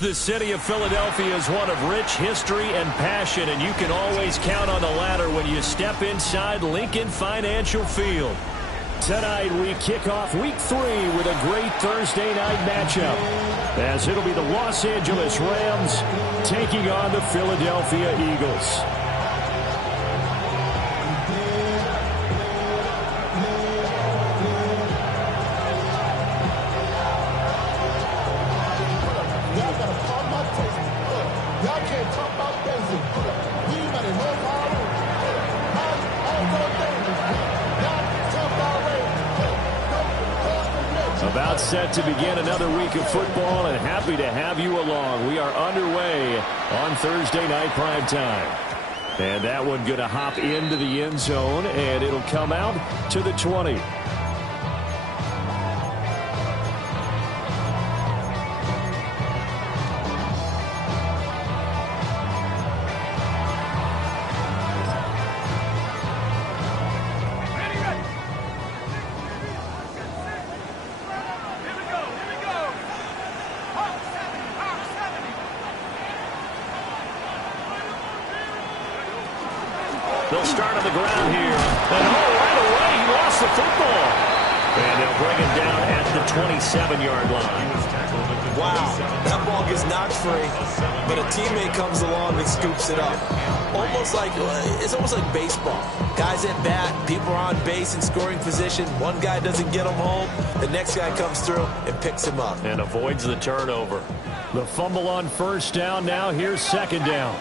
The city of Philadelphia is one of rich history and passion, and you can always count on the latter when you step inside Lincoln Financial Field. Tonight, we kick off Week 3 with a great Thursday night matchup, as it'll be the Los Angeles Rams taking on the Philadelphia Eagles. About set to begin another week of football, and happy to have you along. We are underway on Thursday night prime time. And that one going to hop into the end zone, and it'll come out to the 20. They'll start on the ground here. And right away, he lost the football. And they'll bring him down at the 27-yard line. Wow, that ball gets knocked free, but a teammate comes along and scoops it up. It's almost like baseball. Guys at bat, people are on base in scoring position. One guy doesn't get him home. The next guy comes through and picks him up. And avoids the turnover. The fumble on first down. Now here's second down.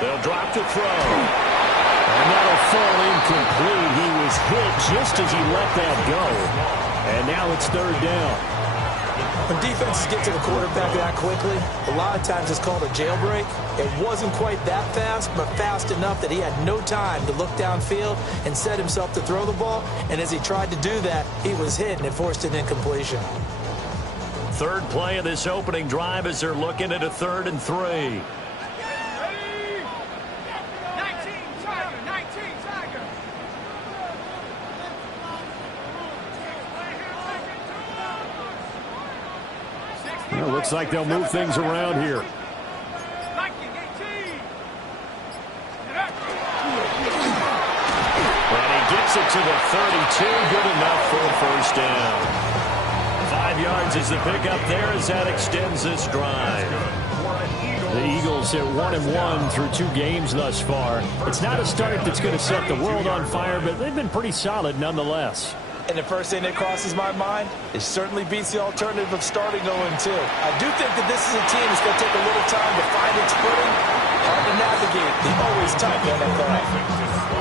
They'll drop to throw. And that'll fall incomplete. He was hit just as he let that go. And now it's third down. When defenses get to the quarterback that quickly, a lot of times it's called a jailbreak. It wasn't quite that fast, but fast enough that he had no time to look downfield and set himself to throw the ball. And as he tried to do that, he was hit and it forced an incompletion. Third play of this opening drive as they're looking at a 3rd and 3. Well, looks like they'll move things around here. And he gets it to the 32. Good enough for a first down. 5 yards is the pickup there as that extends this drive. The Eagles at 1-1 through 2 games thus far. It's not a start that's going to set the world on fire, but they've been pretty solid nonetheless. And the first thing that crosses my mind is certainly beats the alternative of starting 0-2. I do think that this is a team that's going to take a little time to find its footing. Hard to navigate the always tough NFL.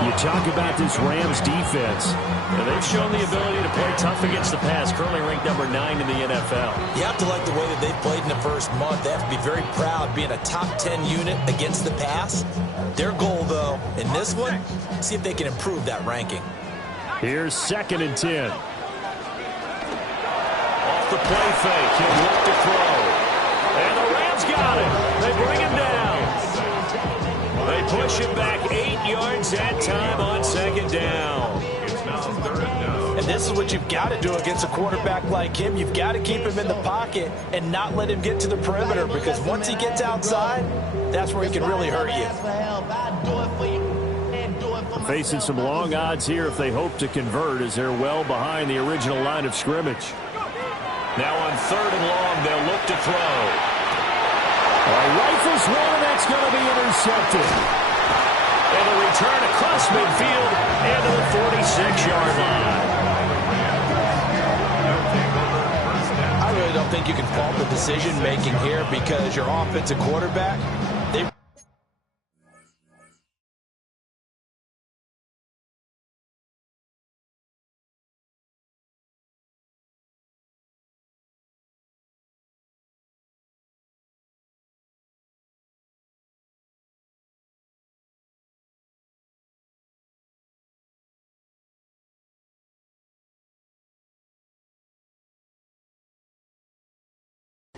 You talk about this Rams defense. And they've shown the ability to play tough against the pass, currently ranked number 9 in the NFL. You have to like the way that they've played in the first month. They have to be very proud being a top 10 unit against the pass. Their goal, though, in this one, see if they can improve that ranking. Here's 2nd and 10. Off the play fake, he'll look to throw. And the Rams got it. They bring him down. They push him back 8 yards that time on 2nd down. And this is what you've got to do against a quarterback like him. You've got to keep him in the pocket and not let him get to the perimeter, because once he gets outside, that's where he can really hurt you. Facing some long odds here if they hope to convert, as they're well behind the original line of scrimmage. Now on 3rd and long, they'll look to throw. Rifles one, and that's going to be intercepted. And a return across midfield and to the 46-yard line. I really don't think you can fault the decision-making here, because your offensive quarterback,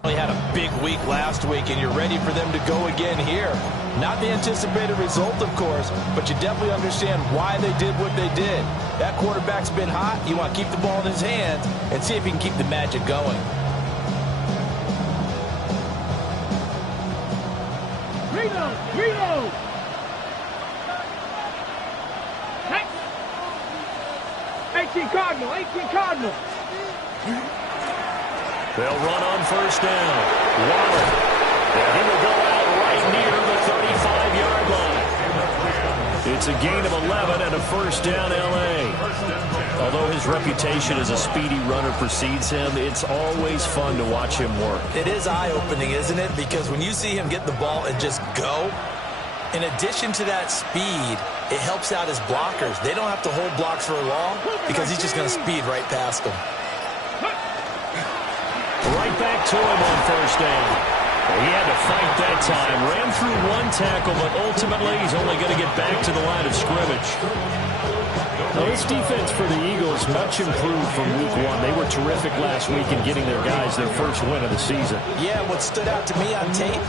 They had a big week last week, and you're ready for them to go again here. Not the anticipated result, of course, but you definitely understand why they did what they did. That quarterback's been hot. You want to keep the ball in his hands and see if he can keep the magic going. Reload! 18 Cardinal. They'll run on first down. Waddle. And he will go out right near the 35-yard line. It's a gain of 11 and a first down, L.A. Although his reputation as a speedy runner precedes him, it's always fun to watch him work. It is eye-opening, isn't it? Because when you see him get the ball and just go, in addition to that speed, it helps out his blockers. They don't have to hold blocks for long because he's just going to speed right past them. Right back to him on first down. He had to fight that time. Ran through one tackle, but ultimately he's only going to get back to the line of scrimmage. Now, this defense for the Eagles much improved from week one. They were terrific last week in getting their guys their first win of the season. Yeah, what stood out to me on tape,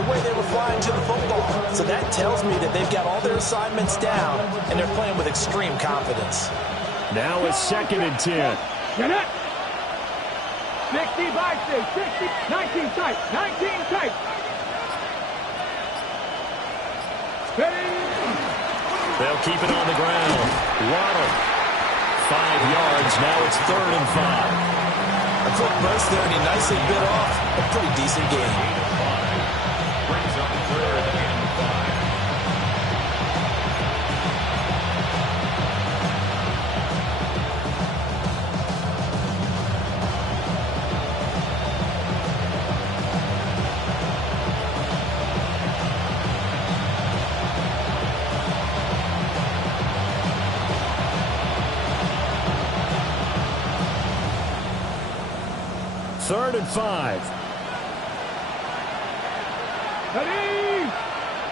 the way they were flying to the football. So that tells me that they've got all their assignments down, and they're playing with extreme confidence. Now it's 2nd and 10. Get it! 60 by 60, 19 tight. Ready? They'll keep it on the ground. Waddle. 5 yards. Now it's 3rd and 5. A quick burst there, and he nicely bit off a pretty decent game. Brings up 3rd and 3rd and 5. Ready?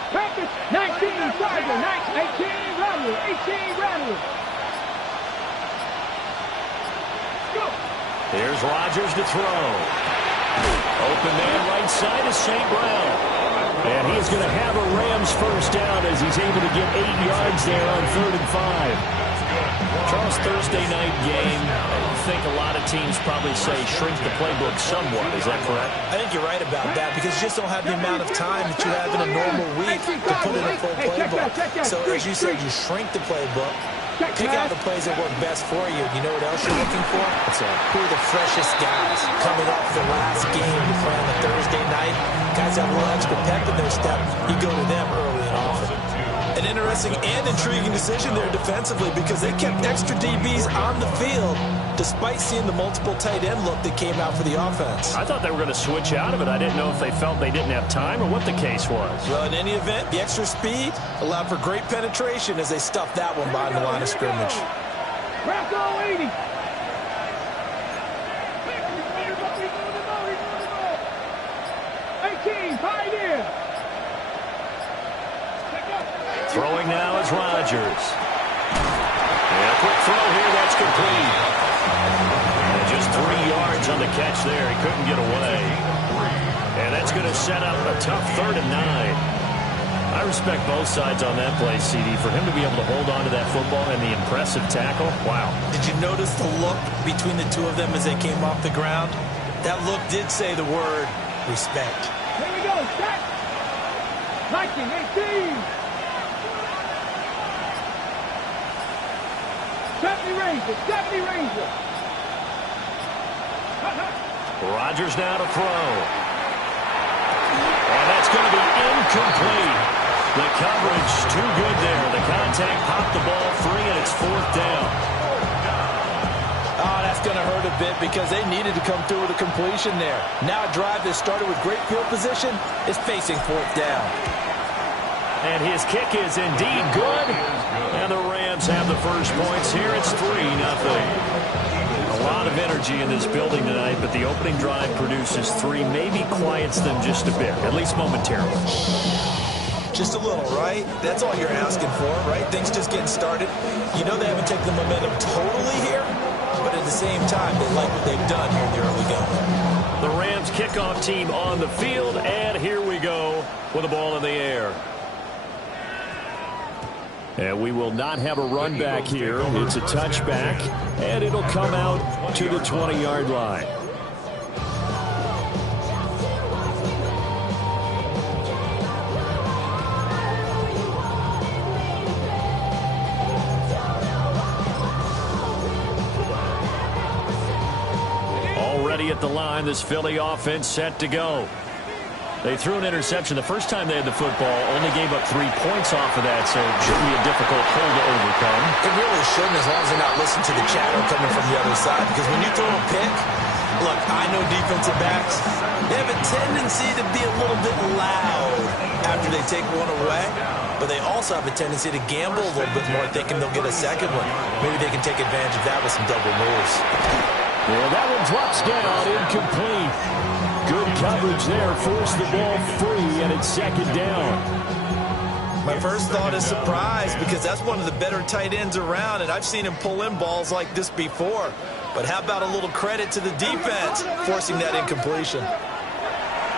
Practice. 19 Tiger. 18 Rattler. 18 Rattler. Go. Here's Rodgers to throw. Open man right side is St. Brown. And he is going to have a Rams first down as he's able to get 8 yards there on 3rd and 5. Charles, Thursday night game, I think a lot of teams probably say shrink the playbook somewhat. Is that correct? I think you're right about that because you just don't have the amount of time that you have in a normal week to put in a full playbook. So as you said, you shrink the playbook, pick out the plays that work best for you. You know what else you're looking for? Who are the freshest guys coming off the last game to play on a Thursday night? Guys have a little extra pep in their step. You go to them early and often. An interesting and intriguing decision there defensively because they kept extra DBs on the field despite seeing the multiple tight end look that came out for the offense. I thought they were going to switch out of it. I didn't know if they felt they didn't have time or what the case was. Well, in any event, the extra speed allowed for great penetration as they stuffed that one behind the line of scrimmage. Crack all 80. 18, pioneer. Throwing now is Rodgers. And a quick throw here, that's complete. And just 3 yards on the catch there. He couldn't get away. And that's going to set up a tough 3rd and 9. I respect both sides on that play, CD. For him to be able to hold on to that football and the impressive tackle, wow. Did you notice the look between the two of them as they came off the ground? That look did say the word respect. Here we go, set. 19, 18. 70 Ranger. Rodgers now to throw. And that's going to be incomplete. The coverage too good there. The contact popped the ball free, and it's 4th down. Oh, that's going to hurt a bit because they needed to come through with a completion there. Now a drive that started with great field position is facing 4th down. And his kick is indeed good. And the Rams have the first points here. It's 3-0. A lot of energy in this building tonight, but the opening drive produces 3. Maybe quiets them just a bit, at least momentarily. Just a little, right? That's all you're asking for, right? Things just getting started. You know they haven't taken the momentum totally here, but at the same time, they like what they've done here in the early going. The Rams kickoff team on the field, and here we go with the ball in the air. And we will not have a run back here. It's a touchback, and it'll come out to the 20-yard line. Already at the line, this Philly offense set to go. They threw an interception the first time they had the football, only gave up 3 points off of that, so it shouldn't be a difficult hole to overcome. It really shouldn't, as long as they're not listening to the chatter coming from the other side, because when you throw a pick, look, I know defensive backs, they have a tendency to be a little bit loud after they take one away, but they also have a tendency to gamble a little bit more, thinking they'll get a second one. Maybe they can take advantage of that with some double moves. Well, that one drops down, incomplete. Good coverage there, forced the ball free, and it's second down. My first thought is surprise, because that's one of the better tight ends around, and I've seen him pull in balls like this before. But how about a little credit to the defense forcing that incompletion?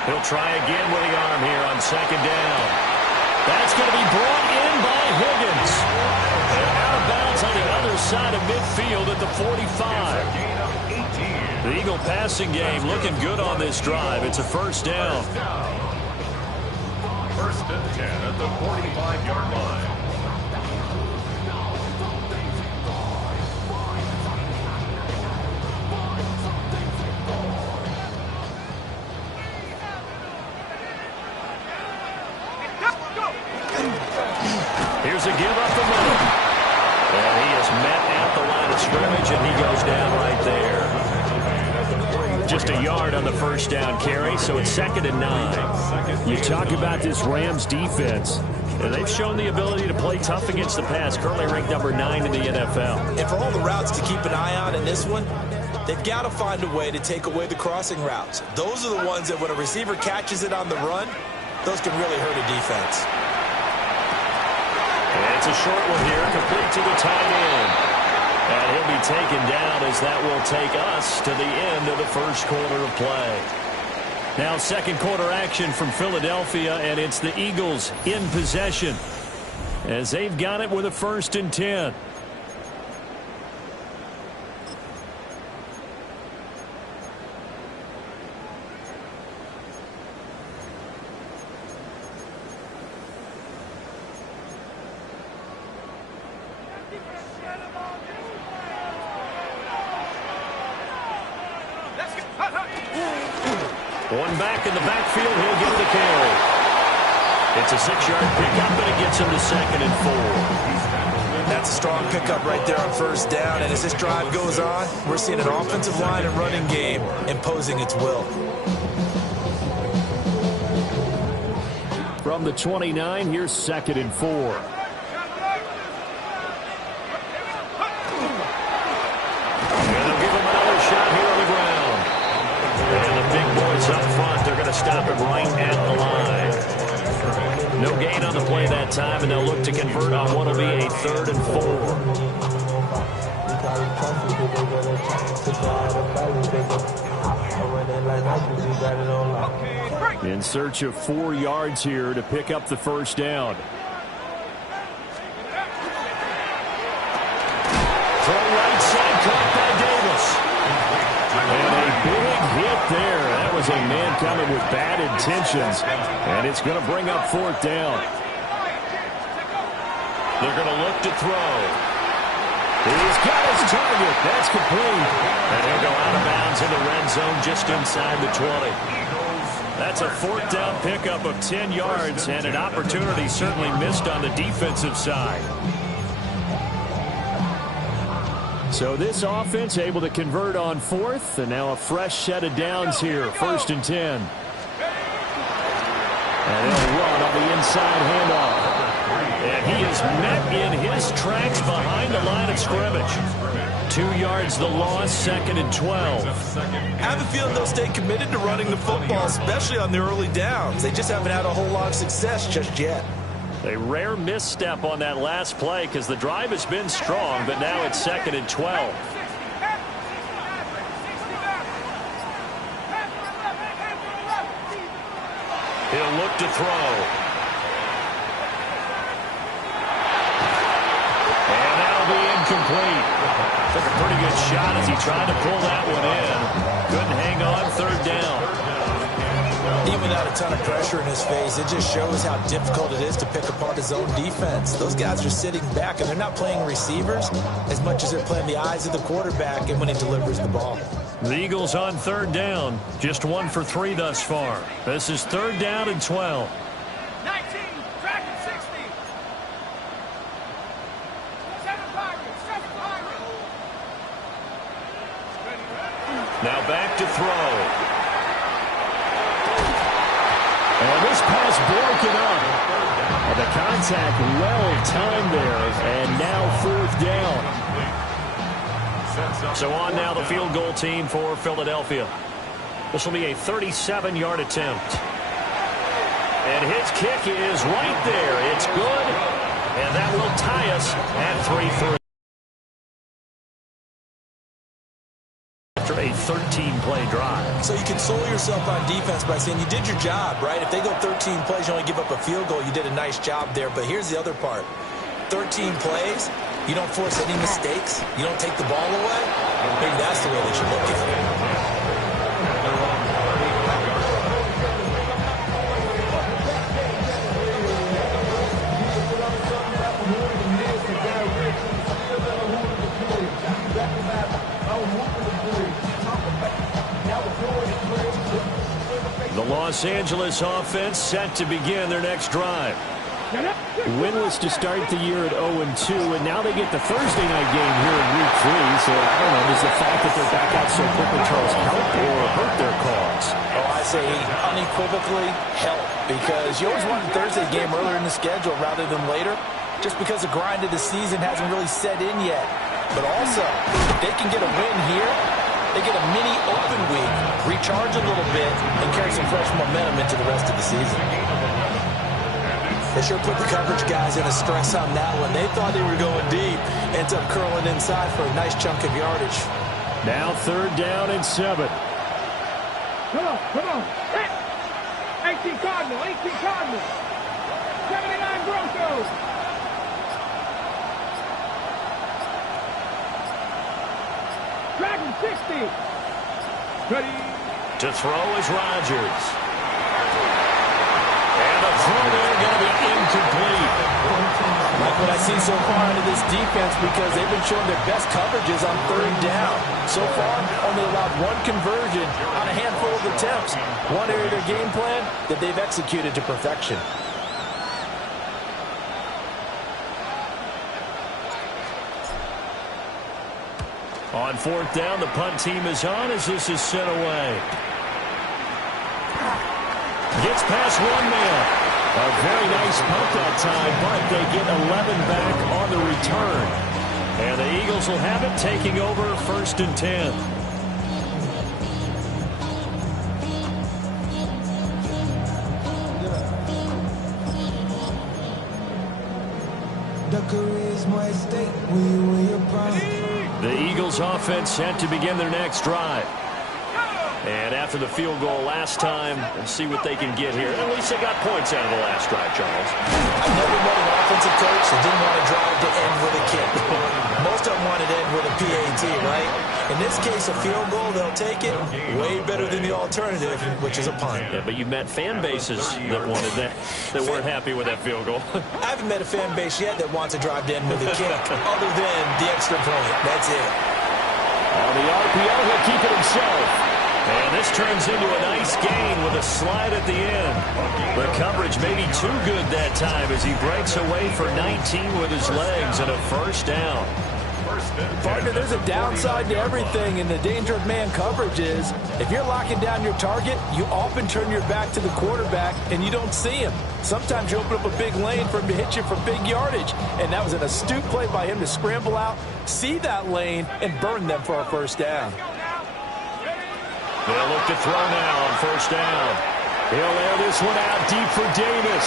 He'll try again with the arm here on second down. That's going to be brought in by Higgins. And out of bounds on the other side of midfield at the 45. The Eagle passing game looking good on this drive. It's a first down. First and 10 at the 45-yard line. Here's a give up the middle. And he is met at the line of scrimmage, and he goes down right there. Just a yard on the first down carry, so it's 2nd and 9. You talk about this Rams defense, and they've shown the ability to play tough against the pass, currently ranked number 9 in the NFL. And for all the routes to keep an eye on in this one, they've got to find a way to take away the crossing routes. Those are the ones that when a receiver catches it on the run, those can really hurt a defense. And it's a short one here, complete to the tight end. And he'll be taken down as that will take us to the end of the first quarter of play. Now second quarter action from Philadelphia, and it's the Eagles in possession as they've got it with a 1st and 10. One back in the backfield, he'll get the carry. It's a 6-yard pickup, and it gets him to 2nd and 4. That's a strong pickup right there on first down, and as this drive goes on, we're seeing an offensive line and running game imposing its will. From the 29, here's 2nd and 4. And they'll give him another shot here on the ground. And the big boys up front, they're going to stop it right at the line. No gain on the play that time, and they'll look to convert on what will be a 3rd and 4. In search of 4 yards here to pick up the first down. Throw right side, caught by Davis. And a big hit there. That was a man coming with bad intentions. And it's going to bring up 4th down. They're going to look to throw. He's got his target. That's complete. And he'll go out of bounds in the red zone just inside the 20. That's a 4th down pickup of 10 yards, and an opportunity certainly missed on the defensive side. So this offense able to convert on 4th, and now a fresh set of downs here, 1st and 10. And they'll run on the inside handoff. And he is met in his tracks behind the line of scrimmage. 2 yards the loss, 2nd and 12. I have a feeling they'll stay committed to running the football, especially on the early downs. They just haven't had a whole lot of success just yet. A rare misstep on that last play because the drive has been strong, but now it's 2nd and 12. He'll look to throw. And that'll be incomplete. Took a pretty good shot as he tried to pull that one in. Couldn't hang on, third down. Even without a ton of pressure in his face, it just shows how difficult it is to pick apart his own defense. Those guys are sitting back, and they're not playing receivers as much as they're playing the eyes of the quarterback and when he delivers the ball. The Eagles on third down. Just 1 for 3 thus far. This is third down and 12. 19, track and 60. 7 Pirates, 7 Pirates. Now back to throw. And this pass broken up. And the contact well timed there. And now fourth down. So on now the field goal team for Philadelphia. This will be a 37-yard attempt. And his kick is right there. It's good. And that will tie us at 3-3. After a 13-play drive. So you console yourself on defense by saying you did your job, right? If they go 13 plays, you only give up a field goal, you did a nice job there. But here's the other part. 13 plays, you don't force any mistakes, you don't take the ball away. Maybe that's the way they should look at it. The Los Angeles offense set to begin their next drive. Winless to start the year at 0-2, and now they get the Thursday night game here in Week 3. So, I don't know, does the fact that they're back out so quickly, Charles, help or hurt their cause? Oh, I say unequivocally help, because you always want a Thursday game earlier in the schedule rather than later, just because the grind of the season hasn't really set in yet. But also, if they can get a win here, they get a mini open week, recharge a little bit, and carry some fresh momentum into the rest of the season. They sure put the coverage guys in a stress on that one. They thought they were going deep. Ends up curling inside for a nice chunk of yardage. Now third down and 7. Come on. 18 Cardinal, 18 Cardinal. 79 Broncos. Dragon 60. Ready. To throw is Rodgers. And the throw there going to be incomplete. Like what I see so far out of this defense, because they've been showing their best coverages on third down. So far, only allowed one conversion on a handful of attempts. One area of their game plan that they've executed to perfection. On fourth down, the punt team is on as this is sent away. Gets past one man. A very nice punt that time, but they get 11 back on the return. And the Eagles will have it, taking over first and 10. The Eagles offense set to begin their next drive. And after the field goal last time, and see what they can get here. At least they got points out of the last drive, Charles. I've never met an offensive coach that didn't want to drive to end with a kick. Most of them wanted to end with a PAT, right? In this case, a field goal, they'll take it. Way better than the alternative, which is a punt. Yeah, but you've met fan bases that wanted that, that weren't happy with that field goal. I haven't met a fan base yet that wants to drive to end with a kick, other than the extra point. That's it. On the RPO, he'll keep it himself. And this turns into a nice gain with a slide at the end. The coverage may be too good that time as he breaks away for 19 with his legs and a first down. Partner, there's a downside to everything, and the danger of man coverage is if you're locking down your target, you often turn your back to the quarterback and you don't see him. Sometimes you open up a big lane for him to hit you for big yardage, and that was an astute play by him to scramble out, see that lane, and burn them for a first down. They'll look to throw now on first down. He'll air this one out deep for Davis.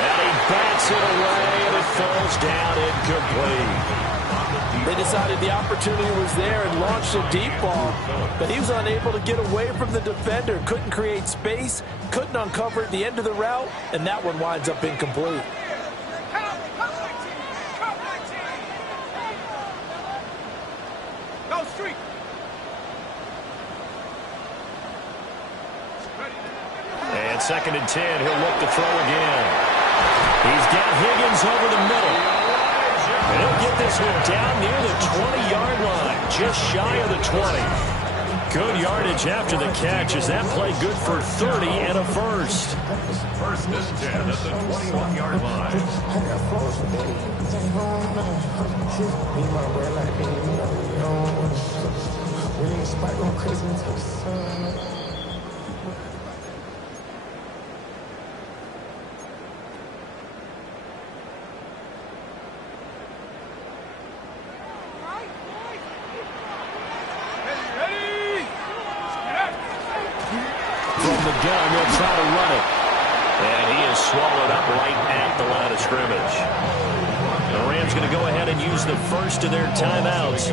And he bats it away, and it falls down incomplete. They decided the opportunity was there and launched a deep ball, but he was unable to get away from the defender, couldn't create space, couldn't uncover at the end of the route, and that one winds up incomplete. Go street. And 2nd and 10, he'll look to throw again. He's got Higgins over the middle. And he'll get this one down near the 20-yard line, just shy of the 20. Good yardage after the catch as that play good for 30 and a first. First and 10 at the 21-yard line. From the gun, they'll try to run it. And he is swallowed up right at the line of scrimmage. The Rams going to go ahead and use the first of their timeouts.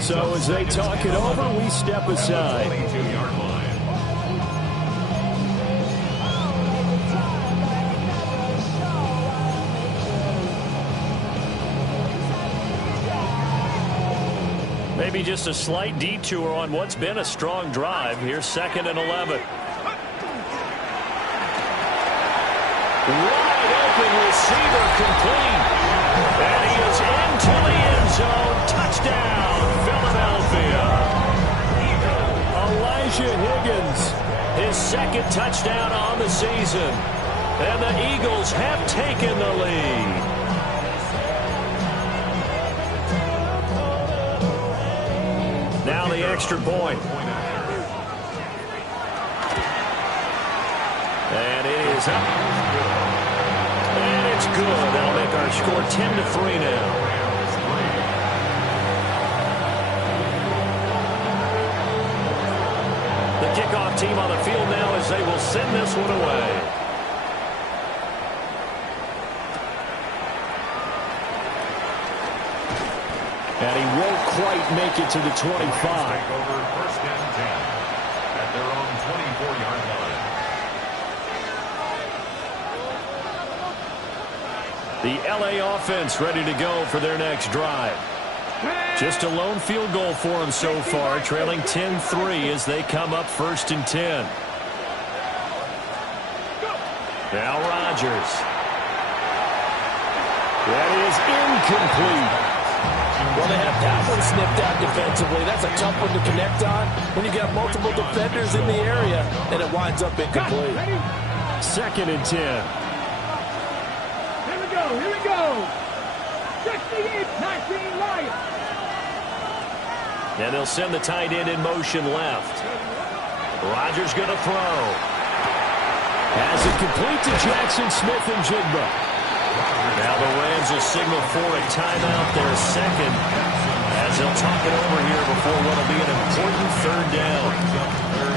So as they talk it over, we step aside. 22-yard line. Maybe just a slight detour on what's been a strong drive. Here's 2nd and 11. Wide open receiver complete. And he is into the end zone. Touchdown, Philadelphia. Elijah Higgins, his 2nd touchdown on the season. And the Eagles have taken the lead. Now the extra point. And it is up. And it's good. That'll make our score 10-3 now. The kickoff team on the field now as they will send this one away. And he won't quite make it to the 25. Take over 1st and 10 at their own 24-yard line. The LA offense ready to go for their next drive. Just a lone field goal for them so far, trailing 10-3 as they come up 1st and 10. Now Rodgers. That is incomplete. Well, they have that one sniffed out defensively. That's a tough one to connect on when you got multiple defenders in the area, and it winds up incomplete. 2nd and 10. Here we go, here we go. 68-19 Lions. And they'll send the tight end in motion left. Rodgers going to throw. Has it complete to Jackson Smith and Jigba. Now the Rams will signal for a timeout, their 2nd, as they'll talk it over here before what will be an important 3rd down.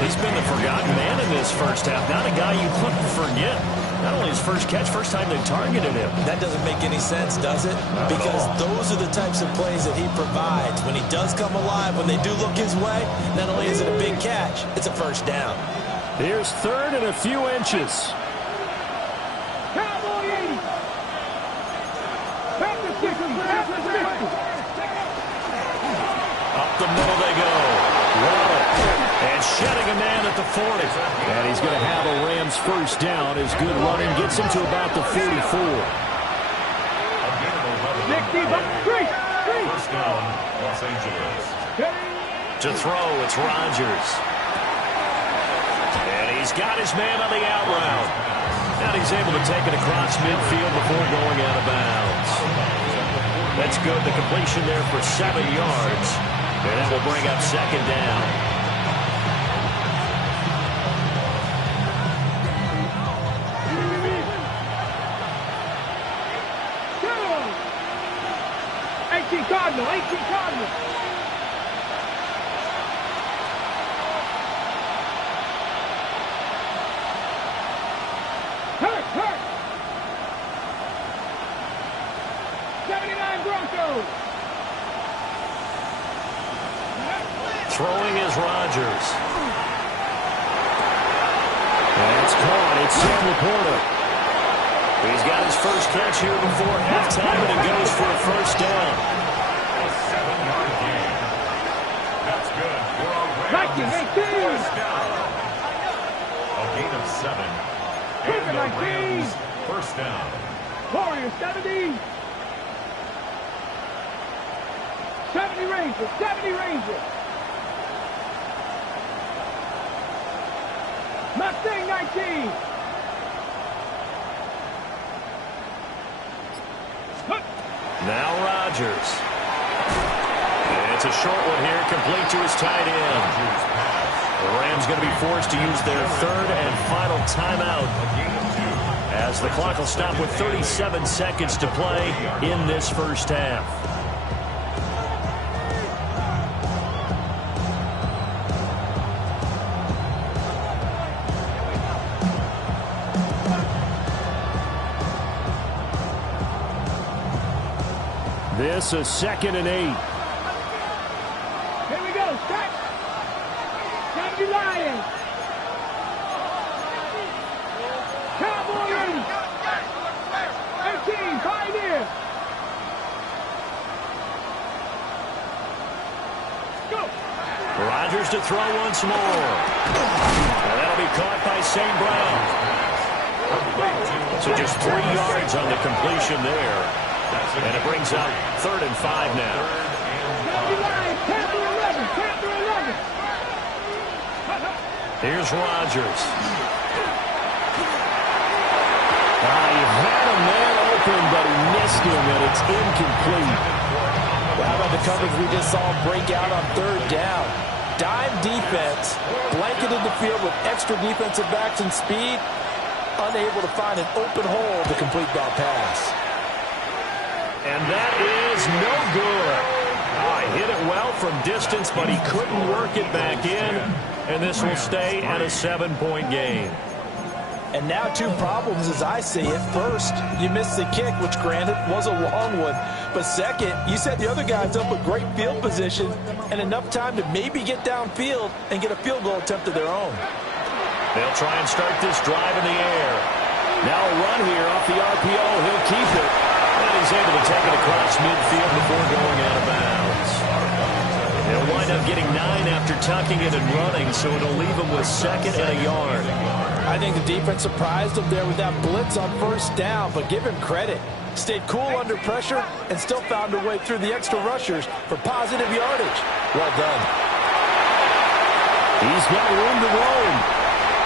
He's been the forgotten man in this first half. Not a guy you want to forget. Not only his first catch, first time they targeted him. That doesn't make any sense, does it? Because those are the types of plays that he provides. When he does come alive, when they do look his way, not only is it a big catch, it's a 1st down. Here's 3rd and a few inches. Cowboy 80. Back to 60. Back to 60. Up the middle they go. Waddle. And shedding a man at the 40. And he's going to have a Rams 1st down as good running gets him to about the 44. 60 by 3. 1st down, Los Angeles. To throw, it's Rodgers. And he's got his man on the out route. And he's able to take it across midfield before going out of bounds. That's good. The completion there for 7 yards. And that will bring up 2nd down. Cardinal, 18 Cardinal. Hurt. 79 Broncos. Rodgers. That's caught. It's Sam Laporta. He's got his first catch here before halftime, and it goes for a first down. A 7-yard gain. That's good for a Rams first down. A gain of 7. And the Rams first down. Warriors 70. 70 Rangers. 70 Rangers. Mustang 19. Now Rodgers. And it's a short one here, complete to his tight end. The Rams going to be forced to use their third and final timeout, as the clock will stop with 37 seconds to play in this first half. This is 2nd and 8. Here we go. Start. 70 Lions. Cowboys. 18. Pioneers. Go. Rodgers to throw once more. And that'll be caught by St. Brown. So just 3 yards on the completion there. And it brings up 3rd and 5 now. Here's Rodgers. He had him there open, but he missed him, and it's incomplete. How about the coverage we just saw break out on 3rd down? Dime defense, blanketed the field with extra defensive backs and speed, unable to find an open hole to complete that pass. And that is no good. He hit it well from distance, but he couldn't work it back in. And this will stay at a 7-point game. And now 2 problems as I see it. First, you missed the kick, which granted was a long one. But second, you set the other guys up with great field position and enough time to maybe get downfield and get a field goal attempt of their own. They'll try and start this drive in the air. Now a run here off the RPO. He'll keep it. And he's able to take it across midfield before going out of bounds. They'll wind up getting 9 after tucking it and running, so it'll leave them with 2nd and a yard. I think the defense surprised him there with that blitz on 1st down, but give him credit. Stayed cool under pressure and still found a way through the extra rushers for positive yardage. Well done. He's got room to roam.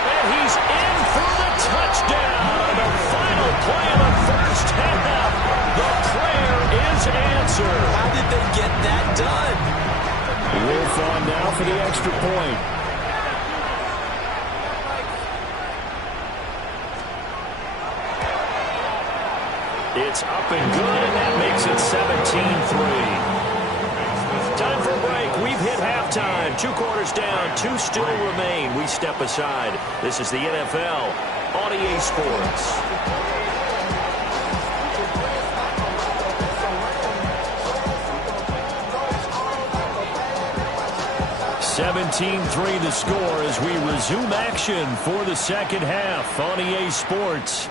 And he's in for the touchdown. The final play of the first half. The prayer is answered. How did they get that done? Wolf on now for the extra point. It's up and good, and that makes it 17-3. Time for a break. We've hit halftime. 2 quarters down, 2 still remain. We step aside. This is the NFL on EA Sports. 17-3 the score as we resume action for the second half on EA Sports.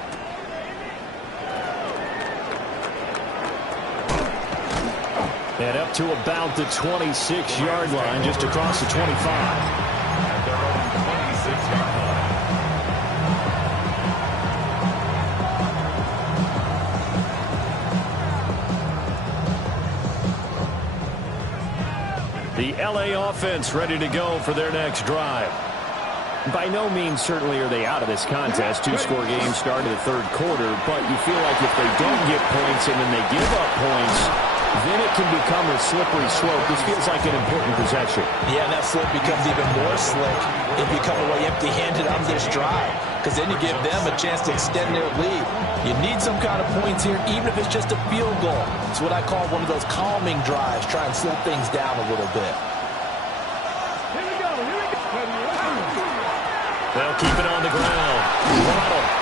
And up to about the 26-yard line, just across the 25. At their own 26-yard line. The LA offense ready to go for their next drive. By no means certainly are they out of this contest. 2-score game started the 3rd quarter, but you feel like if they don't get points and then they give up points, then it can become a slippery slope. This feels like an important possession. Yeah, and that slip becomes even more slick if you come away empty-handed on this drive, because then you give them a chance to extend their lead. You need some kind of points here, even if it's just a field goal. It's what I call one of those calming drives. Try and slow things down a little bit. Here we go. They'll keep it on the ground. Waddle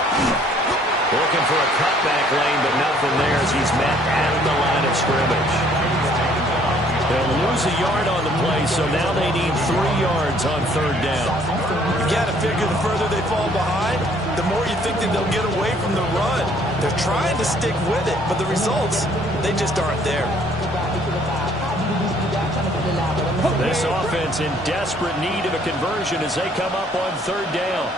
looking for a cutback lane, but nothing there as he's met at the line of scrimmage. They'll lose lose a yard on the play, so now they need 3 yards on third down. You got to figure the further they fall behind, the more you think that they'll get away from the run. They're trying to stick with it, but the results, they just aren't there. This offense in desperate need of a conversion as they come up on third down.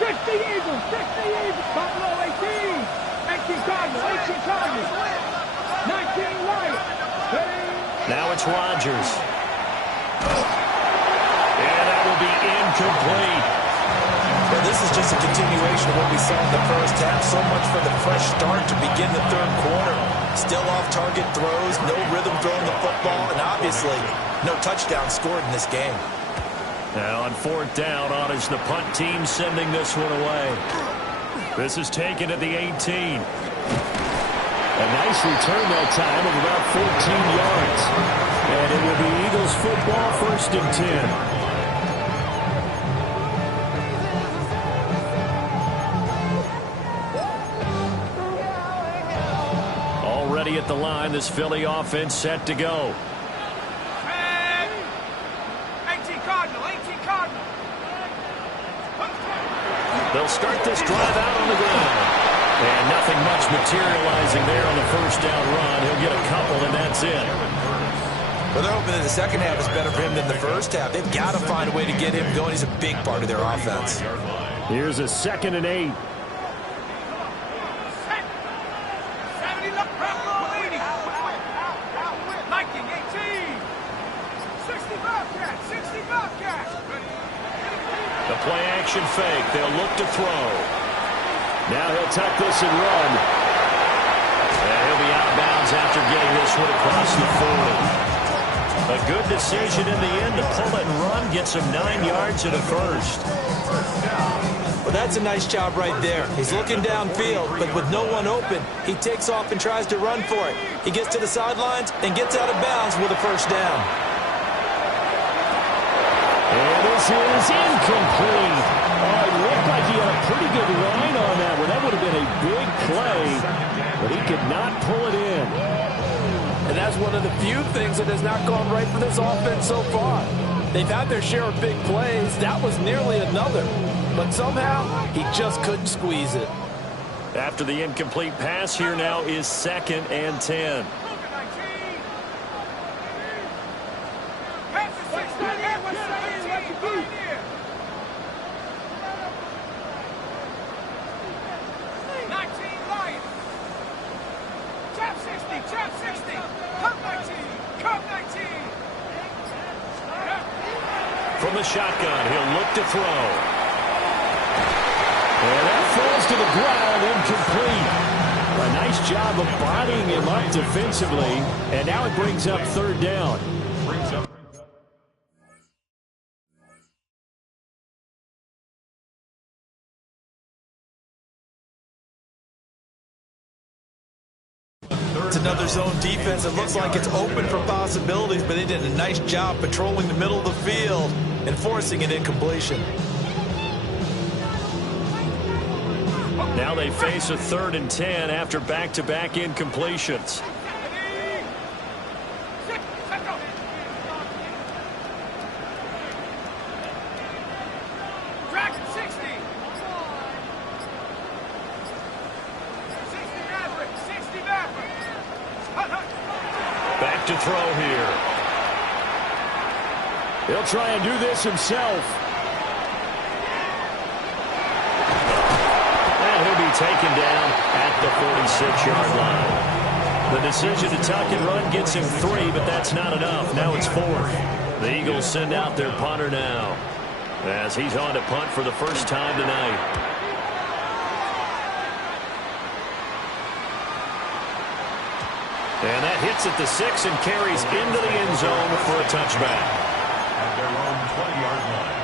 60 Eagles, 60 Eagles, Buffalo 18, 18 Cardinals, 18 Cardinals, 19 Lions. Now it's Rodgers. And that will be incomplete. Well, this is just a continuation of what we saw in the first half. So much for the fresh start to begin the third quarter. Still off-target throws, no rhythm throwing the football, and obviously no touchdown scored in this game. Now on fourth down, honors the punt team sending this one away. This is taken at the 18. A nice return that time of about 14 yards. And it will be Eagles football, 1st and 10. Already at the line, this Philly offense set to go. 18 Cardinal, 18 Cardinal. They'll start this drive out on the ground. And nothing much materializing there on the first down run. He'll get a couple, and that's it. Well, they're hoping that the second half is better for him than the first half. They've got to find a way to get him going. He's a big part of their offense. Here's a 2nd and 8. The play action fake. They'll look to throw. Now he'll tuck this and run. And he'll be out of bounds after getting this one across the 40. A good decision in the end to pull it and run. Gets him 9 yards and a first. Well, that's a nice job right there. He's looking downfield, but with no one open, he takes off and tries to run for it. He gets to the sidelines and gets out of bounds with a first down. And this is incomplete. Oh, it looked like he had a pretty good line on that one. That would have been a big play, but he could not pull it in. And that's one of the few things that has not gone right for this offense so far. They've had their share of big plays. That was nearly another. But somehow, he just couldn't squeeze it. After the incomplete pass, here now is 2nd and 10. From the shotgun, he'll look to throw. And that falls to the ground, incomplete. A nice job of bodying him up defensively. And now it brings up third down. It's another zone defense. It looks like it's open for possibilities, but they did a nice job patrolling the middle of the field and forcing an incompletion. Now they face a 3rd and 10 after back-to-back incompletions. Back to throw here. He'll try and do this himself. And he'll be taken down at the 46-yard line. The decision to tuck and run gets him 3, but that's not enough. Now it's 4th. The Eagles send out their punter now, as he's on to punt for the first time tonight. And that hits at the 6 and carries into the end zone for a touchback. At their own 20-yard line.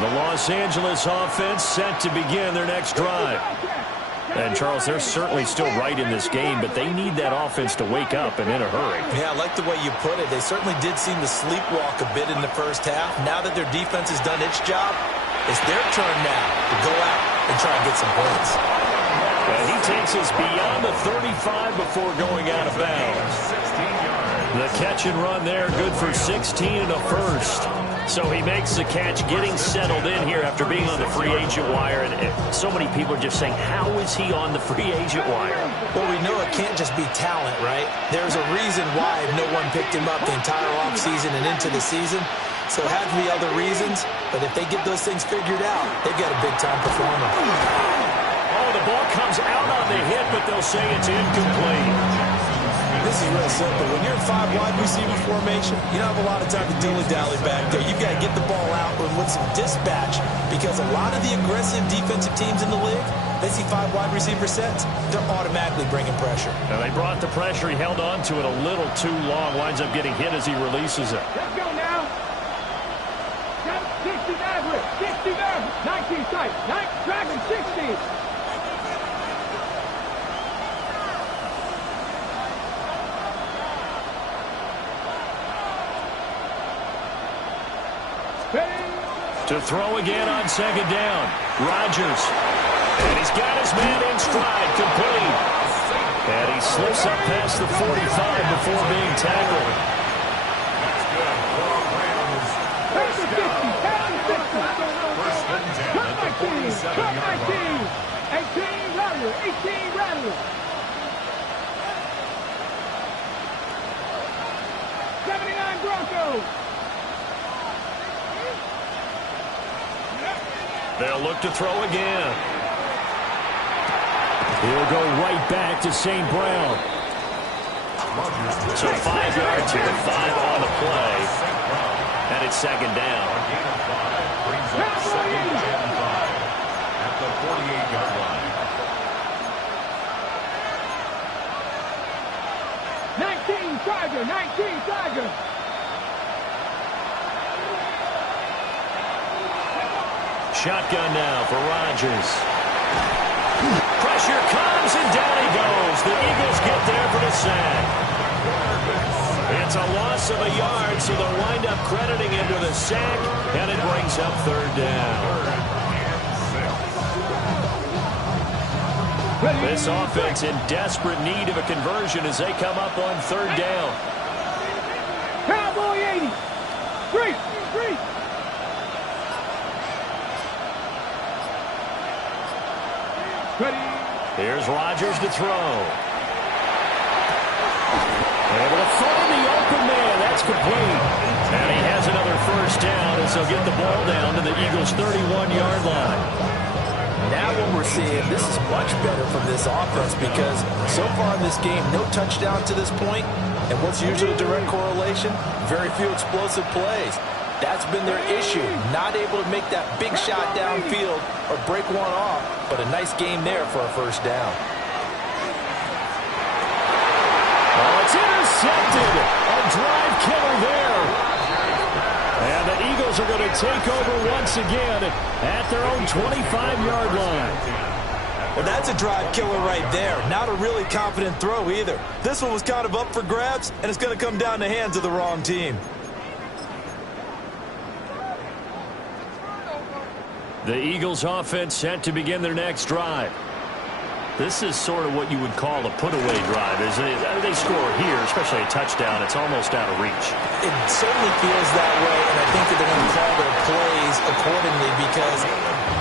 The Los Angeles offense set to begin their next drive. And, Charles, they're certainly still right in this game, but they need that offense to wake up and in a hurry. Yeah, I like the way you put it. They certainly did seem to sleepwalk a bit in the first half. Now that their defense has done its job, it's their turn now to go out and try and get some points. And he takes us beyond the 35 before going out of bounds. The catch and run there, good for 16 and a first. So he makes the catch, getting settled in here after being on the free agent wire. And so many people are just saying, how is he on the free agent wire? Well, we know it can't just be talent, right? There's a reason why no one picked him up the entire offseason and into the season. So it had to be other reasons. But if they get those things figured out, they've got a big-time performer. Oh, the ball comes out on the hit, but they'll say it's incomplete. This is real simple. When you're in 5 wide receiver formation, you don't have a lot of time to dilly-dally back there. You've got to get the ball out with some dispatch, because a lot of the aggressive defensive teams in the league, they see 5 wide receiver sets, they're automatically bringing pressure. Now they brought the pressure. He held on to it a little too long. Winds up getting hit as he releases it. Let's go now. 60 average, 60 average, 19 tight, 9 Dragon 60. To throw again on second down. Rodgers. And he's got his man in stride, complete. And he slips up past the 45 before being tackled. That's good. For Rams. First down. First and 10 at the 47-yard line. 18 Rattler, 18 Rattler. 79 Broncos. They'll look to throw again. He'll go right back to St. Brown. So 5 yards here, 5 on the play. And it's second down. Brings up second and 5 at the 48-yard line. 19 Tiger, 19 Tiger. Shotgun now for Rodgers. Pressure comes, and down he goes. The Eagles get there for the sack. It's a loss of a yard, so they'll wind up crediting him with a sack, and it brings up third down. This offense in desperate need of a conversion as they come up on third down. Cowboy 80. 3. Ready. Here's Rodgers to throw. Able to find the open man. That's complete. And he has another first down as they'll get the ball down to the Eagles' 31-yard line. Now what we're seeing, this is much better from this offense, because so far in this game, no touchdown to this point. And what's usually a direct correlation? Very few explosive plays. That's been their issue, not able to make that big shot downfield or break one off, but a nice game there for a first down. Oh, it's intercepted. A drive killer there. And the Eagles are going to take over once again at their own 25-yard line. Well, that's a drive killer right there. Not a really confident throw either. This one was kind of up for grabs, and it's going to come down the hands of the wrong team. The Eagles offense set to begin their next drive. This is sort of what you would call a put-away drive. As they score here, especially a touchdown, it's almost out of reach. It certainly feels that way, and I think that they're going to call their plays accordingly, because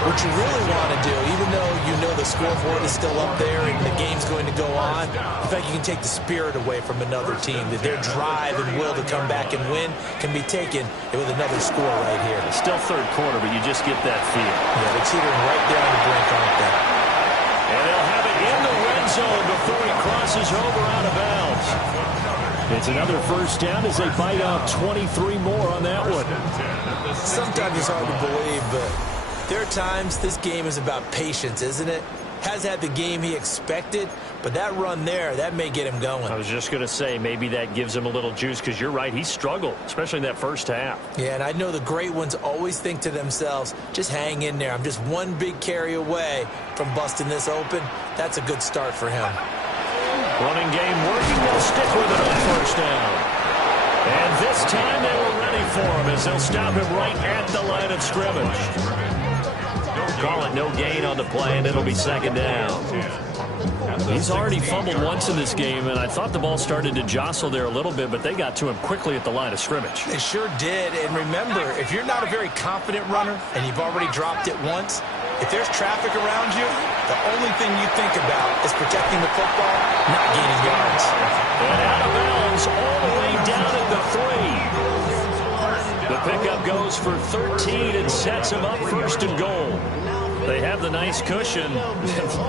what you really want to do, even though you know the scoreboard is still up there and the game's going to go on, in fact, you can take the spirit away from another team, that their drive and will to come back and win can be taken with another score right here. It's still third quarter, but you just get that feel. Yeah, they're teetering right there on the brink, aren't they? And they'll have it in the red zone before he crosses over out of bounds. It's another first down as they bite off 23 more on that one. Sometimes it's hard to believe, but there are times this game is about patience, isn't it? Has had the game he expected, but that run there, that may get him going. I was just going to say, maybe that gives him a little juice, because you're right, he struggled, especially in that first half. Yeah, and I know the great ones always think to themselves, just hang in there. I'm just one big carry away from busting this open. That's a good start for him. Running game working, they'll stick with it on first down. And this time they were ready for him as they'll stop him right at the line of scrimmage. Call it no gain on the play, and it'll be second down. He's already fumbled once in this game, and I thought the ball started to jostle there a little bit, but they got to him quickly at the line of scrimmage. They sure did. And remember, if you're not a very confident runner and you've already dropped it once, if there's traffic around you, the only thing you think about is protecting the football, not gaining yards. And out of bounds all the way down at the 3. The pickup goes for 13 and sets him up first and goal. They have the nice cushion.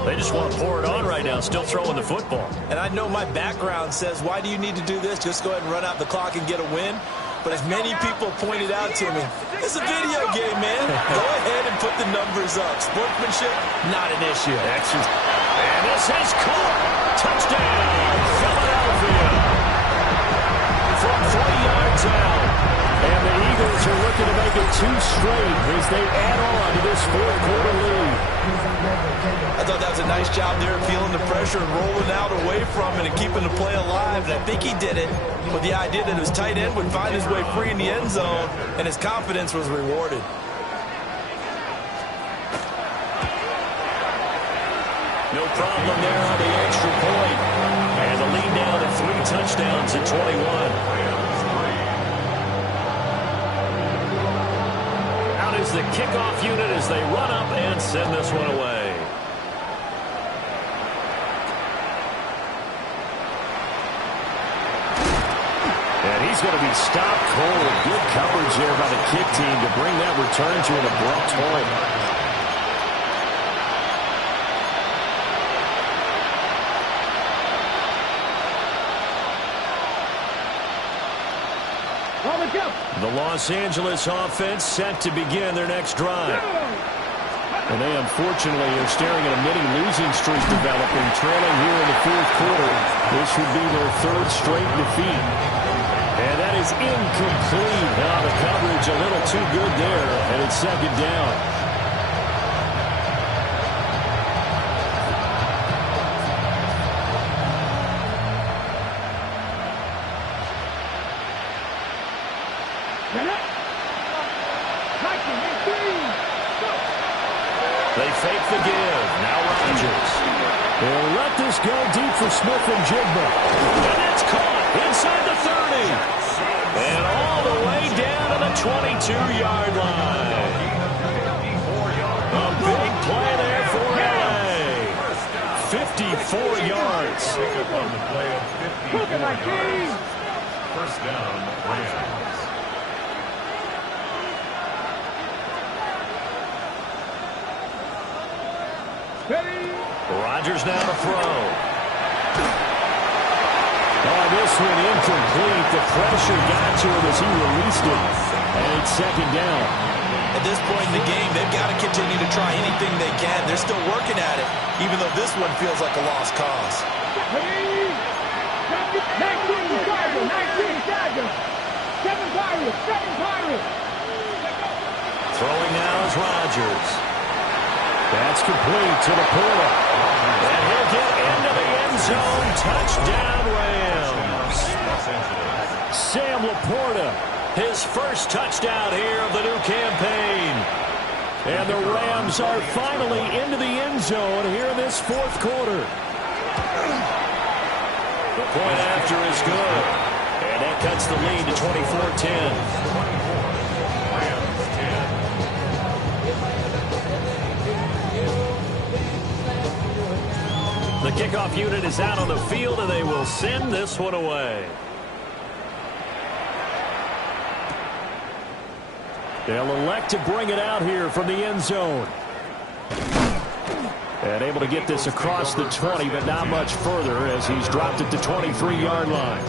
They just want to pour it on right now, still throwing the football. And I know my background says, why do you need to do this? Just go ahead and run out the clock and get a win. But as many people pointed out to me, it's a video game, man. Go ahead and put the numbers up. Sportsmanship, not an issue. And this is caught. Touchdown, Philadelphia. From 3 yards out. And the Eagles are looking to make it 2 straight as they add on to this fourth-quarter lead. I thought that was a nice job there, feeling the pressure and rolling out away from it and keeping the play alive. And I think he did it with the idea that his tight end would find his way free in the end zone, and his confidence was rewarded. No problem there on the extra point. And the lead now to 3 touchdowns at 21. Is the kickoff unit as they run up and send this one away. And he's going to be stopped cold. Good coverage there by the kick team to bring that return to an abrupt halt. The Los Angeles offense set to begin their next drive. And they unfortunately are staring at a mini losing streak developing, trailing here in the fourth quarter. This would be their 3rd straight defeat. And that is incomplete. Now the coverage a little too good there, and it's second down. They fake the give. Now Rodgers. They'll let this go deep for Smith and Jigba. And it's caught inside the 30. And all the way down to the 22-yard line. A big play there for LA. 54 yards. First down, Rams. Rodgers now to throw. Oh, this one incomplete. The pressure got to him as he released it. And it's second down. At this point in the game, they've got to continue to try anything they can. They're still working at it, even though this one feels like a lost cause. 19 Chargers. 7 Pirates. Throwing now is Rodgers. That's complete to Laporta. And he'll get into the end zone. Touchdown, Rams. Sam Laporta, his first touchdown here of the new campaign. And the Rams are finally into the end zone here in this fourth quarter. The point after is good. And that cuts the lead to 24-10. The kickoff unit is out on the field, and they will send this one away. They'll elect to bring it out here from the end zone. And able to get this across the 20, but not much further as he's dropped it to 23-yard line.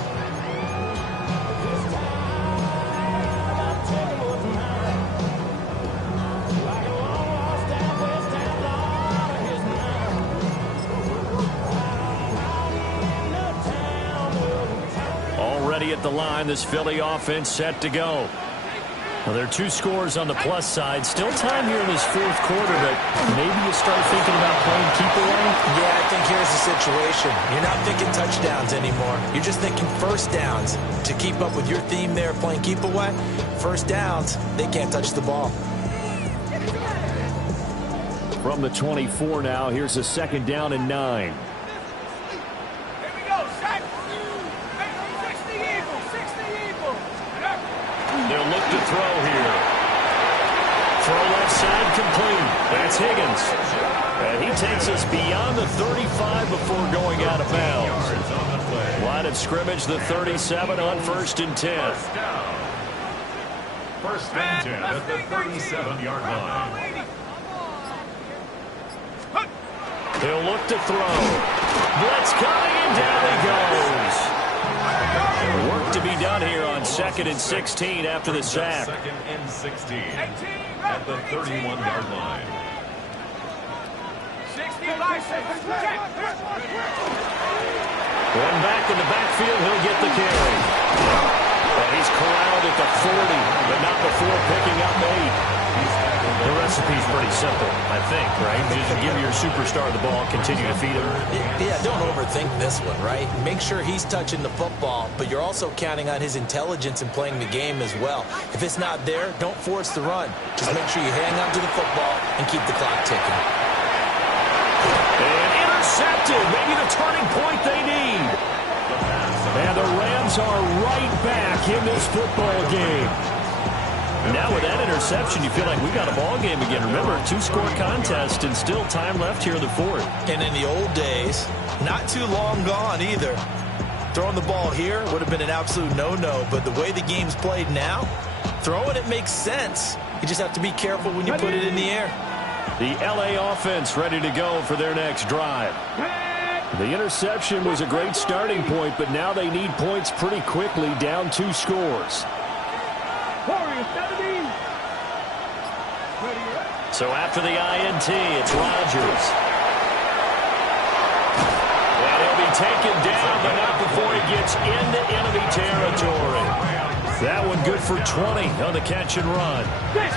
At the line, this Philly offense set to go. Well, there are 2 scores on the plus side. Still time here in this fourth quarter, but maybe you start thinking about playing keep away. Yeah, I think here's the situation. You're not thinking touchdowns anymore. You're just thinking first downs. To keep up with your theme there, playing keep away, first downs, they can't touch the ball. from the 24 now. Here's a 2nd down and 9. They'll look to throw here. Throw left side complete. That's Higgins. And he takes us beyond the 35 before going out of bounds. Line of scrimmage, the 37 on 1st and 10. First and 10 at the 37-yard line. He'll look to throw. Blitz coming, and down he goes. Work to be done here on 2nd and 16 after the sack. 2nd and 16 at the 31-yard line. 65, check. One back in the backfield, he'll get the carry. And he's corralled at the 40, but not before picking up 8. The recipe's pretty simple, I think, right? Just give your superstar the ball, continue to feed him. Yeah, don't overthink this one, right? Make sure he's touching the football, but you're also counting on his intelligence in playing the game as well. If it's not there, don't force the run. Just make sure you hang on to the football and keep the clock ticking. And intercepted, maybe the turning point they need. And the Rams are right back in this football game. Now with that interception, you feel like we got a ball game again. Remember, 2-score contest and still time left here in the 4th. And in the old days, not too long gone either. Throwing the ball here would have been an absolute no-no, but the way the game's played now, throwing it makes sense. You just have to be careful when you put it in the air. The LA offense ready to go for their next drive. The interception was a great starting point, but now they need points pretty quickly, down 2 scores. So after the INT, it's Rodgers. And he'll be taken down, but not before he gets into enemy territory. That one good for 20 on the catch and run. First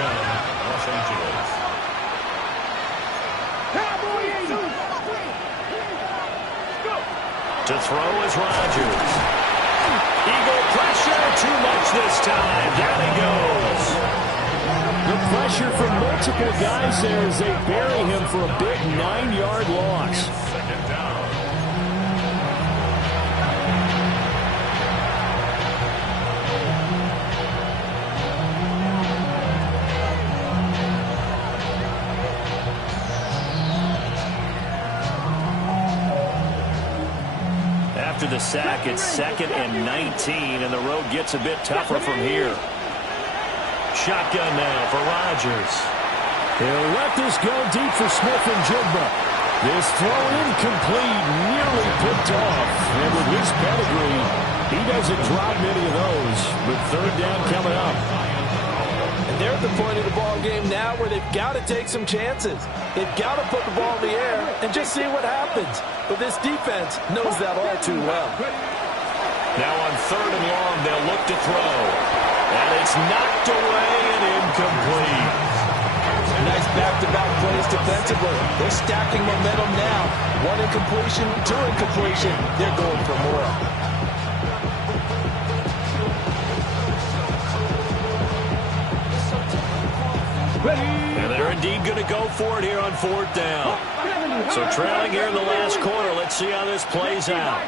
down, Los Angeles. To throw is Rodgers. Eagle pressure, too much this time. Down he goes. The pressure from multiple guys there as they bury him for a big 9-yard loss. 2nd down. After the sack, it's 2nd and 19, and the road gets a bit tougher from here. Shotgun now for Rodgers. He'll let this go deep for Smith and Jigba. This throw incomplete, nearly picked off. And with his pedigree, he doesn't drop many of those. But 3rd down coming up. And they're at the point of the ball game now where they've got to take some chances. They've got to put the ball in the air and just see what happens. But this defense knows that all too well. Now on 3rd and long, they'll look to throw. And it's knocked away and incomplete. Nice back-to-back plays defensively. They're stacking momentum now. 1 incompletion, 2 incompletion. They're going for more. And they're indeed going to go for it here on 4th down. So trailing here in the last quarter. Let's see how this plays out.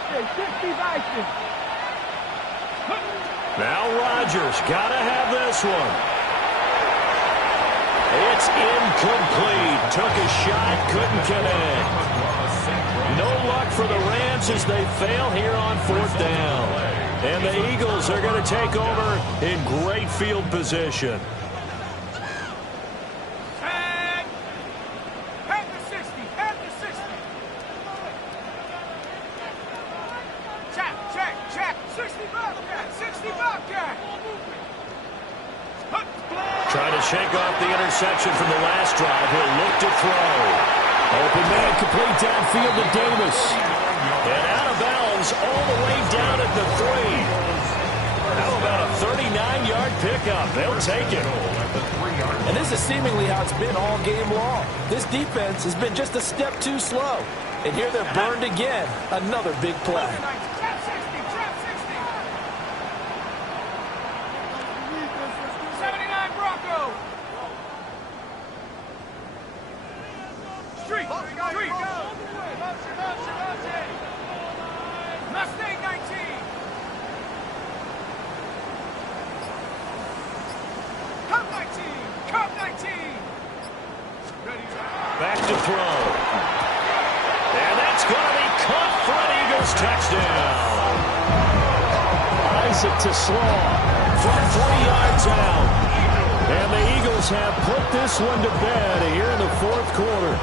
Now Rodgers, gotta have this one. It's incomplete. Took a shot, couldn't connect. No luck for the Rams as they fail here on 4th down. And the Eagles are going to take over in great field position. Trying to shake off the interception from the last drive. He'll look to throw. Open man complete downfield to Davis. And out of bounds all the way down at the 3. How about a 39-yard pickup? They'll take it. And this is seemingly how it's been all game long. This defense has been just a step too slow. And here they're burned again. Another big play. Street. Mustang 19. Cup 19. Cup 19. Back to throw. And that's going to be caught for an Eagles touchdown. Isaac to Slaw from 3 yards out. And the Eagles have put this one to bed here in the fourth quarter.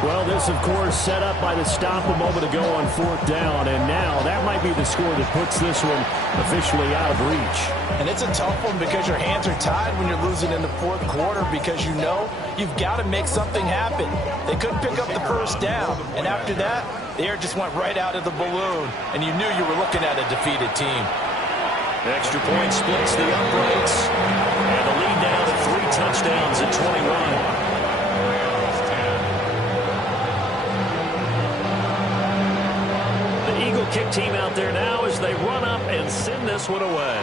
Well, this, of course, set up by the stop a moment ago on 4th down. And now that might be the score that puts this one officially out of reach. And it's a tough one because your hands are tied when you're losing in the fourth quarter because you know you've got to make something happen. They couldn't pick up the first down. And after that, the air just went right out of the balloon. And you knew you were looking at a defeated team. Extra point splits the uprights. And the lead now to 3 touchdowns at 21. Kick team out there now as they run up and send this one away.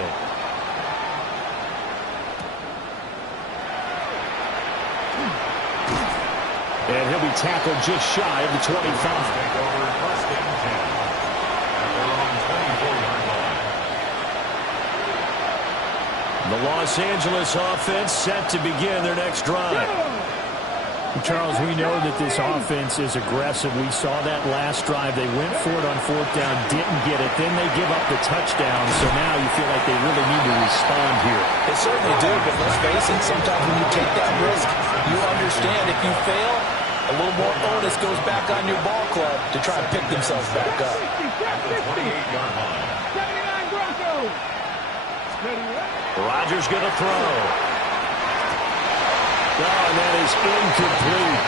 And he'll be tackled just shy of the 25. The Los Angeles offense set to begin their next drive. Charles, we know that this offense is aggressive. We saw that last drive. They went for it on 4th down, didn't get it. Then they give up the touchdown. So now you feel like they really need to respond here. They certainly do, but let's face it, sometimes when you take that risk, you understand if you fail, a little more onus goes back on your ball club to try and pick themselves back up. 79 Broncos. Rodgers going to throw. Oh, and that is incomplete.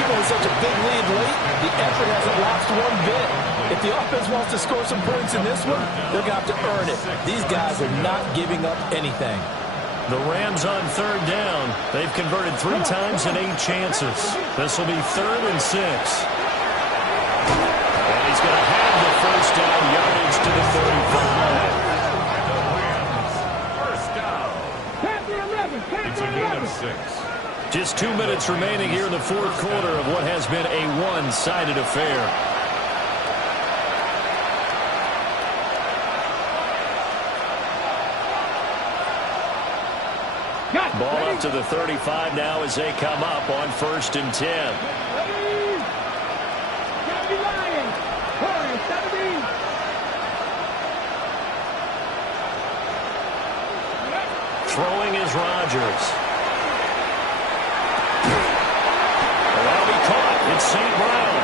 Even with such a big lead late, the effort hasn't lost one bit. If the offense wants to score some points in this one, they're going to have to earn it. These guys are not giving up anything. The Rams on 3rd down. They've converted 3 times and 8 chances. This will be 3rd and 6. And he's going to have the first down, yardage to the 35. It's a gain of 6. Just 2 minutes remaining here in the fourth quarter of what has been a one-sided affair. Ball up to the 35 now as they come up on 1st and 10. Throwing is Rodgers. That'll be caught. It's St. Brown.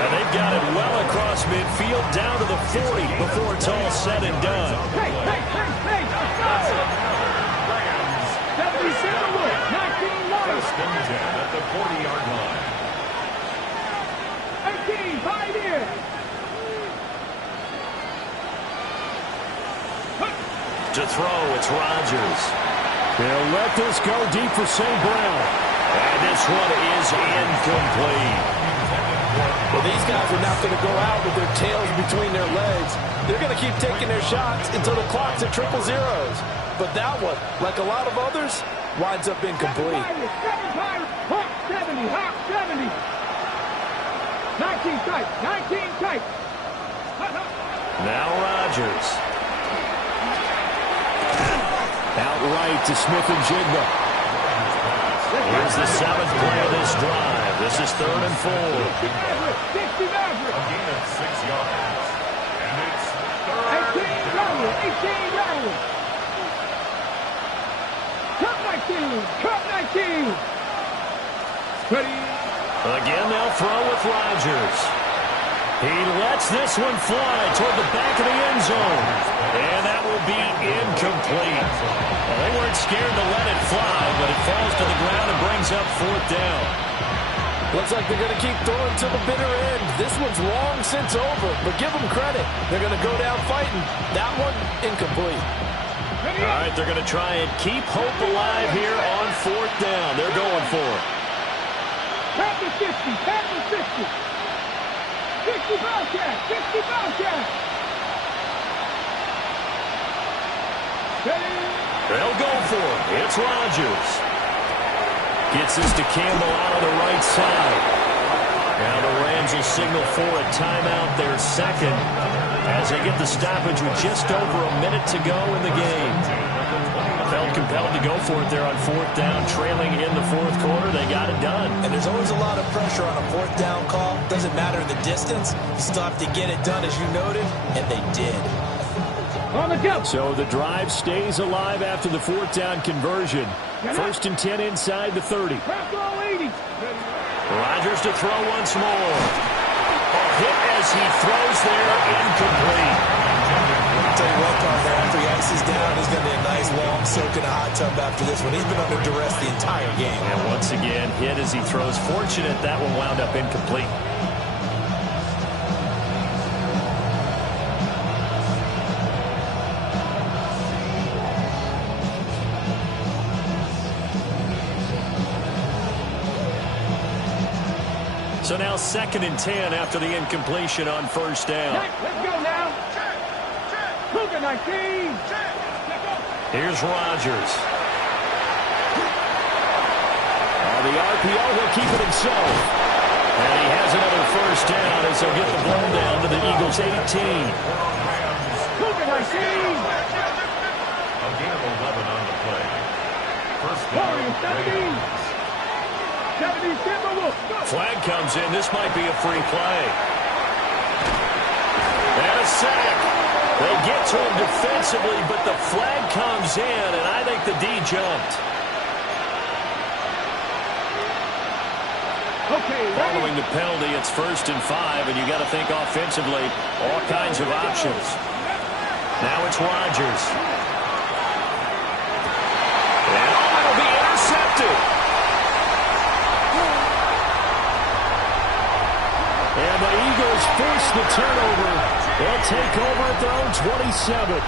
And they've got it well across midfield down to the 40 before it's all said and done. Hey. 77 Wood, 19 Water. 1st and 10 at the 40-yard line. 18, 5 here. To throw, it's Rodgers. They'll let this go deep for St. Brown. And this one is incomplete. Well, these guys are not going to go out with their tails between their legs. They're going to keep taking their shots until the clock's at 000. But that one, like a lot of others, winds up incomplete. 7 Hawk 70, Hawk 70. 19 tight, 19 tight. Now Rodgers. Outright to Smith and Jigba. Here's the 7th play of this drive. This is 3rd and 4. A gain of 6 yards. And it's 3rd down. 18 Rattler. Cup 19. Ready. Again, they'll throw with Rodgers. He lets this one fly toward the back of the end zone. And that will be incomplete. Well, they weren't scared to let it fly, but it falls to the ground and brings up 4th down. Looks like they're going to keep throwing to the bitter end. This one's long since over, but give them credit. They're going to go down fighting. That one, incomplete. All right, they're going to try and keep hope alive here on 4th down. They're going for it. Pass the 50. 60 Bobcat. They'll go for it. It's Rodgers. Gets this to Campbell out on the right side. Now the Rams will signal for a timeout, their second, as they get the stoppage with just over a minute to go in the game. Felt compelled to go for it there on fourth down, trailing in the fourth quarter. They got it done. And there's always a lot of pressure on a fourth down call. Doesn't matter the distance. You still have to get it done, as you noted, and they did. On the jump. So the drive stays alive after the fourth down conversion. First and 10 inside the 30. Rodgers to throw once more. Hit as he throws there, incomplete. I'll tell you what, partner, after he ices down, he's going to be a nice long soak in a hot tub after this one. He's been under duress the entire game. And once again, hit as he throws. Fortunate that one wound up incomplete. So now second and 10 after the incompletion on first down. Let's go now. Cougar 19. Here's Rodgers. The RPO will keep it himself. And he has another first down as they'll get the ball down to the Eagles' 18. Cougar 19. A gain of 11 on the play. First down. 70 Timberwolves. Flag comes in. This might be a free play. And a sack. They get to him defensively, but the flag comes in, and I think the D jumped. Okay, Following the penalty, it's 1st and 5, and you got to think offensively, all kinds of options. Now it's Rodgers. And it'll be intercepted. And the Eagles force the turnover. They'll take over at their own 27.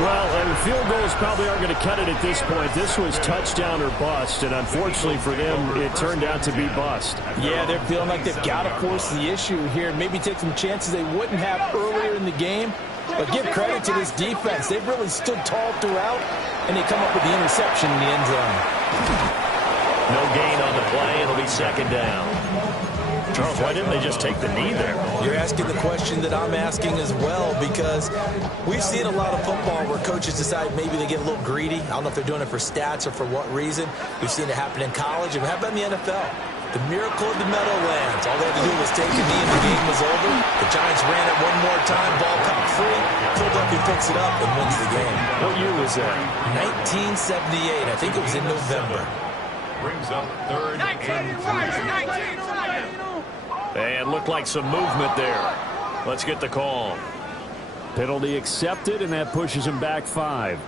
Well, and field goals probably aren't going to cut it at this point. This was touchdown or bust, and unfortunately for them, it turned out to be bust. Yeah, they're feeling like they've got to force the issue here. Maybe take some chances they wouldn't have earlier in the game. But give credit to this defense. They've really stood tall throughout, and they come up with the interception in the end zone. No gain on the play. It'll be second down. Charles, why didn't they just take the knee there? You're asking the question that I'm asking as well, because we've seen a lot of football where coaches decide maybe they get a little greedy. I don't know if they're doing it for stats or for what reason. We've seen it happen in college, and how about in the NFL? The miracle of the Meadowlands. All they had to do was take a knee and the game was over. The Giants ran it one more time, ball caught free. Philadelphia picks it up and wins the game. What year was that? 1978. I think it was in November. Brings up third and 2. And looked like some movement there. Let's get the call. Penalty accepted, and that pushes him back 5.